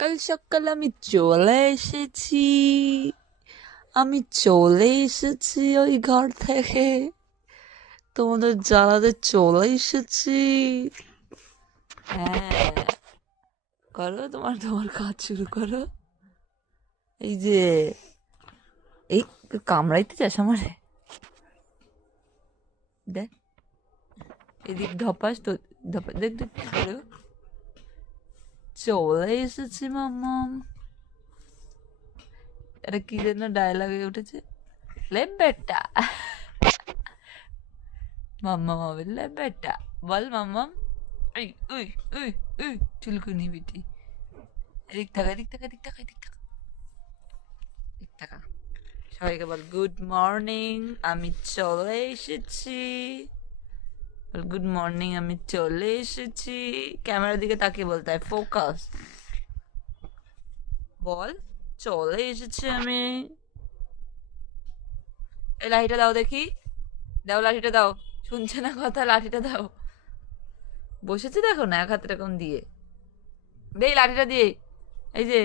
সকাল সকাল আমি চলে এসেছি। আমি চলে এসেছি ওই ঘর থেকে, তোমাদের জ্বালাতে চলে এসেছি। হ্যাঁ, করো তোমার তোমার কাজ শুরু করো। এই যে, এই কামড়াইতে চাস আমারে? দেখ, এদিক ধপাস তো, ধপাস দেখ দেখ কি করে। চলে এসেছি মাম্মাম। এটা কি যেন ডায়লগ হয়ে উঠেছে, লে বেটা। মাম্মাম হবে লে বেটা, বল মাম্মাম। এই উই উই উই চুলকুনি বিটি, এদিক থাকা এদিক থাকা এদিক থাকা এদিক থাকা এদিক থাকা। সবাইকে বল গুড মর্নিং, আমি চলে এসেছি। গুড মর্নিং, আমি চলে এসেছি। ক্যামেরার দিকে তাকিয়ে বলতে হয়, ফোকাস। বল, চলে এসেছি আমি। এই লাঠিটা দাও দেখি, দাও লাঠিটা দাও। শুনছে না কথা, লাঠিটা দাও। বসেছে দেখো না, এক হাতে এরকম দিয়ে, দে এই লাঠিটা দিয়ে। এই যে